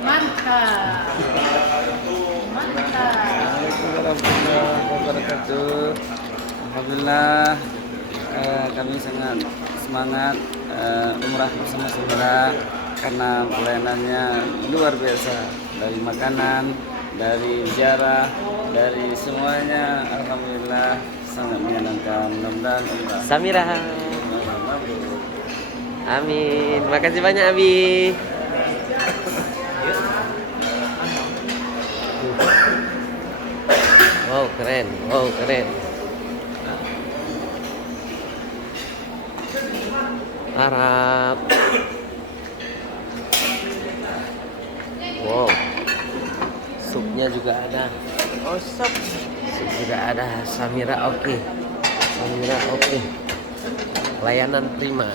Mantap. Mantap. Assalamualaikum warahmatullahi wabarakatuh. Alhamdulillah, kami sangat semangat umrah bersama saudara karena pelayanannya luar biasa, dari makanan, dari ziarah, dari semuanya. Alhamdulillah sangat menyenangkan. Mudah-mudahan umrah Samira. mabrur. Amin. Makasih banyak Abi. Wow, keren. Wow, keren. Arab. Wow. Supnya juga ada. Oh, sup juga ada. Samira oke. Samira oke. Layanan prima.